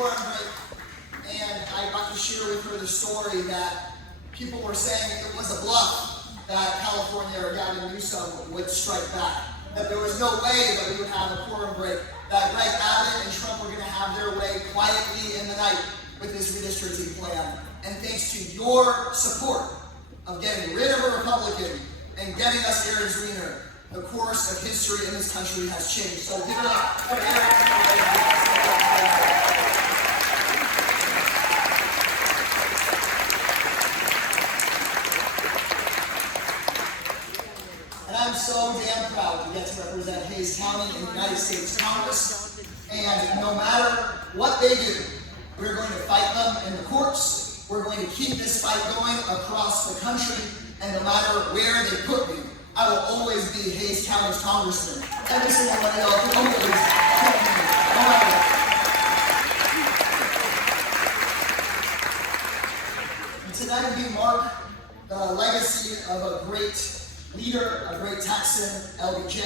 quorum break, and I got to share with her the story that people were saying it was a bluff that California or Gavin Newsom would strike back, that there was no way that we would have a quorum break, that Greg Abbott and Trump were going to have their way quietly in the night with this redistricting plan. And thanks to your support of getting rid of a Republican and getting us Aaron's Wiener, the course of history in this country has changed. So give it up for Aaron. I'm so damn proud to get to represent Hays County in the United States Congress, and no matter what they do, we're going to fight them in the courts, we're going to keep this fight going across the country, and no matter where they put me, I will always be Hays County's congressman. Every single one of y'all can always put me, no matter what. And tonight we mark the legacy of a great leader, a great Texan, LBJ,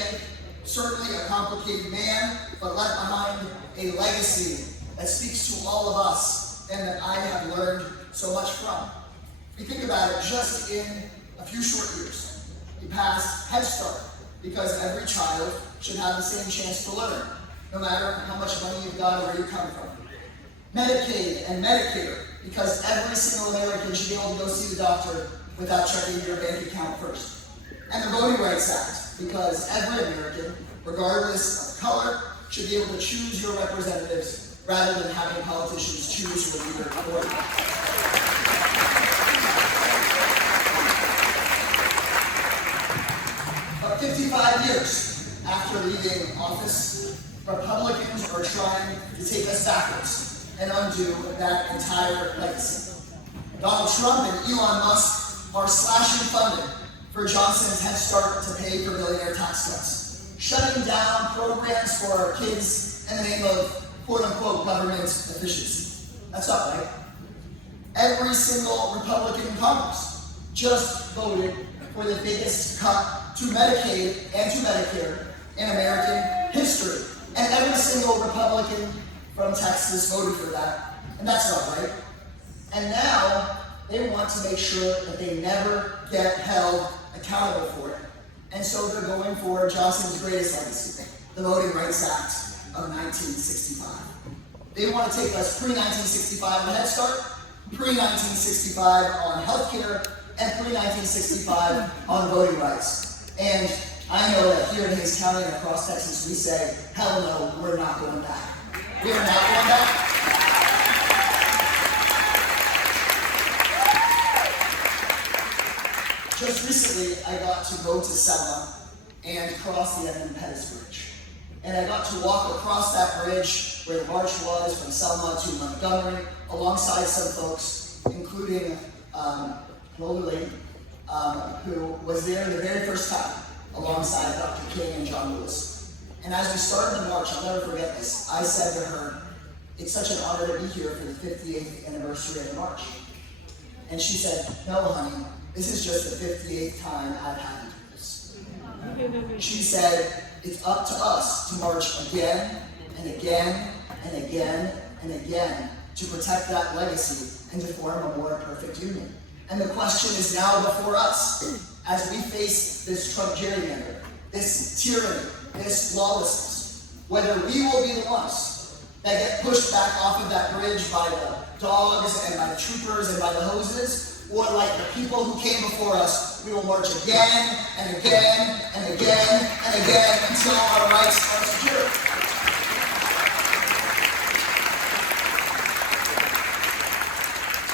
certainly a complicated man, but left behind a legacy that speaks to all of us and that I have learned so much from. If you think about it, just in a few short years, he passed Head Start, because every child should have the same chance to learn, no matter how much money you've got or where you come from. Medicaid and Medicare, because every single American should be able to go see the doctor without checking your bank account first. And the Voting Rights Act, because every American, regardless of color, should be able to choose your representatives rather than having politicians choose your leader for you. But 55 years after leaving office, Republicans are trying to take us backwards and undo that entire legacy. Donald Trump and Elon Musk are slashing funding for Johnson's Head Start to pay for millionaire tax cuts, shutting down programs for our kids in the name of quote-unquote government efficiency. That's not right. Every single Republican in Congress just voted for the biggest cut to Medicaid and to Medicare in American history. And every single Republican from Texas voted for that, and that's not right. And now they want to make sure that they never get held accountable for it. And so they're going for Johnson's greatest legacy, the Voting Rights Act of 1965. They want to take us pre-1965 on Head Start, pre-1965 on healthcare, and pre-1965 on voting rights. And I know that here in Hays County and across Texas, we say, hell no, we're not going back. We are not going back. Just recently, I got to go to Selma and cross the Edmund Pettus Bridge. And I got to walk across that bridge where the march was from Selma to Montgomery, alongside some folks, including an older lady who was there the very first time, alongside Dr. King and John Lewis. And as we started the march, I'll never forget this, I said to her, "It's such an honor to be here for the 58th anniversary of the march." And she said, "No, honey, this is just the 58th time I've had to do this." She said, "It's up to us to march again and again and again and again to protect that legacy and to form a more perfect union." And the question is now before us, as we face this Trump gerrymander, this tyranny, this lawlessness, whether we will be the ones that get pushed back off of that bridge by the dogs and by the troopers and by the hoses, or like the people who came before us, we will march again and again and again and again until our rights are secure.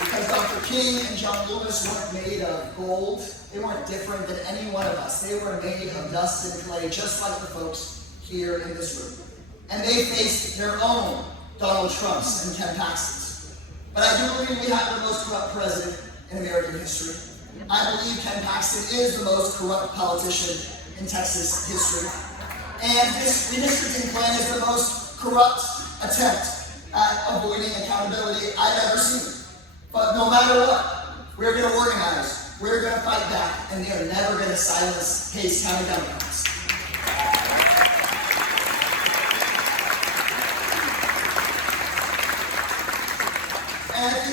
Because Dr. King and John Lewis weren't made of gold, they weren't different than any one of us. They were made of dust and clay, just like the folks here in this room. And they faced their own Donald Trumps and Ken Paxtons. But I do believe we have the most corrupt president in American history. I believe Ken Paxton is the most corrupt politician in Texas history. And this redistricting plan is the most corrupt attempt at avoiding accountability I've ever seen. But no matter what, we're going to organize, we're going to fight back, and they are never going to silence Hays County Democrats.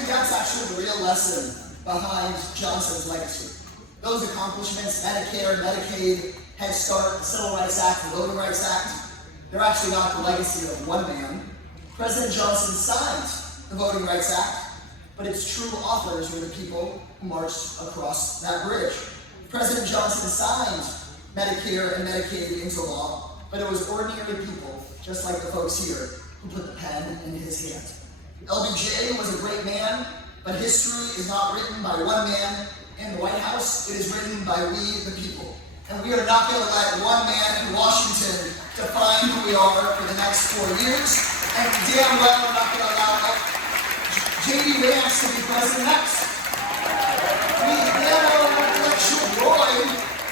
think that's actually the real lesson behind Johnson's legacy. Those accomplishments, Medicare, Medicaid, Head Start, the Civil Rights Act, the Voting Rights Act, they're actually not the legacy of one man. President Johnson signed the Voting Rights Act, but its true authors were the people who marched across that bridge. President Johnson signed Medicare and Medicaid into law, but it was ordinary people, just like the folks here, who put the pen in his hand. LBJ was a great man, but history is not written by one man in the White House. It is written by we, the people. And we are not going to let one man in Washington define who we are for the next 4 years. And damn well we're not going to allow J.D. Vance to be president next. We damn well are not going to let Chip Roy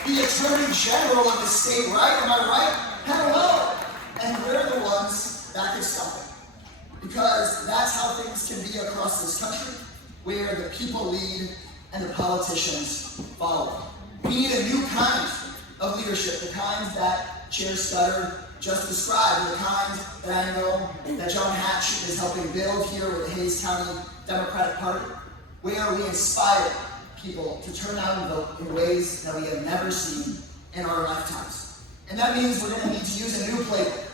be Attorney General of the state, right? Am I right? Hell no. And we're the ones that can stop it. Because that's how things can be across this country, where the people lead and the politicians follow. We need a new kind of leadership, the kind that Chair Scudder just described, the kind that I know that John Hatch is helping build here with the Hayes County Democratic Party, where we inspire people to turn out and vote in ways that we have never seen in our lifetimes. And that means we're going to need to use a new playbook,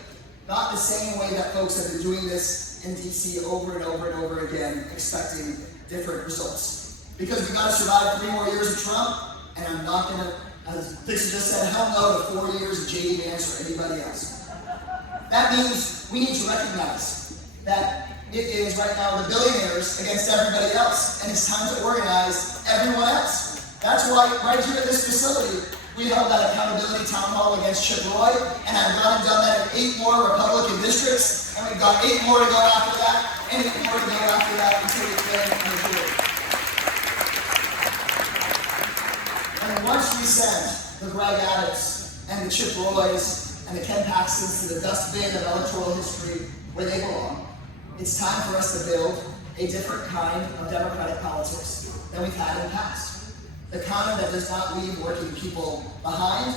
not the same way that folks have been doing this in DC over and over and over again, expecting different results. Because we've got to survive 3 more years of Trump, and I'm not going to, as Dixon just said, hell no to 4 years of J.D. Vance or anybody else. That means we need to recognize that it is right now the billionaires against everybody else, and it's time to organize everyone else. That's why right here at this facility, we held that accountability town hall against Chip Roy, and I've gone and done that in 8 more Republican districts, and we've got 8 more to go after that, and 8 more to go after that until we win the majority. And once we send the Greg Abbotts and the Chip Roys and the Ken Paxtons to the dustbin of electoral history where they belong, it's time for us to build a different kind of democratic politics than we've had in the past. The kind that does not leave working people behind,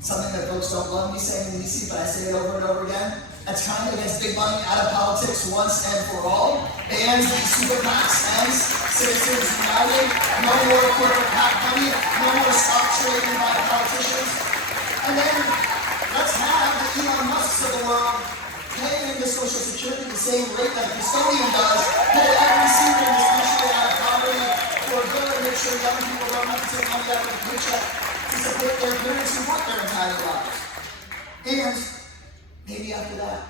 something that folks don't love me saying in DC, but I say it over and over again. A kind that gets big money out of politics once and for all, bans these super PACs, ends Citizens United, no more corporate PAC money, no more stock trading by politicians. And then let's have the Elon Musks of the world pay into Social Security the same rate that a custodian does, pull every senior in this country out of poverty for good, and make sure young people don't have to take money out of the paycheck to support their parents who work their entire lives. And maybe after that,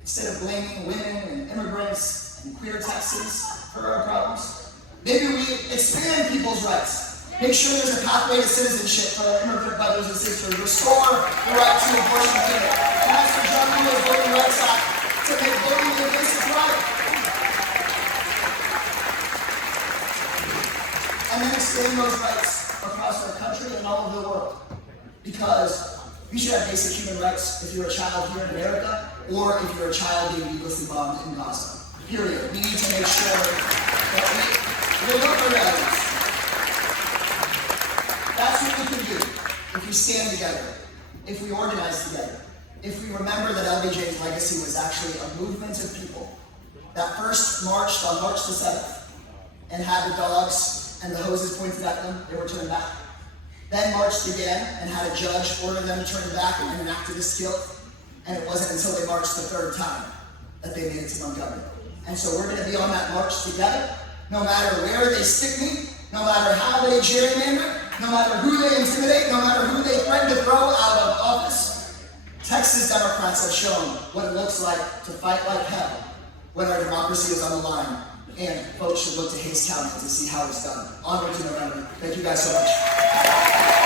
instead of blaming women and immigrants and queer Texans for our problems, maybe we expand people's rights. Make sure there's a pathway to citizenship for our immigrant brothers and sisters. Restore the right to abortion clinic. Pass the John Lewis Voting Rights Act to make voting a basic right. And then extend those rights across our country and all over the world. Because you should have basic human rights if you're a child here in America, or if you're a child being needlessly bombed in Gaza. Period. We need to make sure that we look our values. That's what we can do if we stand together, if we organize together, if we remember that LBJ's legacy was actually a movement of people that first marched on March the 7th and had the dogs and the hoses pointed at them, they were turned back. Then marched again and had a judge order them to turn back and an activist killed. And it wasn't until they marched the 3rd time that they made it to Montgomery. And so we're going to be on that march together, no matter where they stick me, no matter how they gerrymander, no matter who they intimidate, no matter who they threaten to throw out of office. Texas Democrats have shown what it looks like to fight like hell when our democracy is on the line. And folks should look to Hayes County to see how it's done. Onward to November. Thank you guys so much.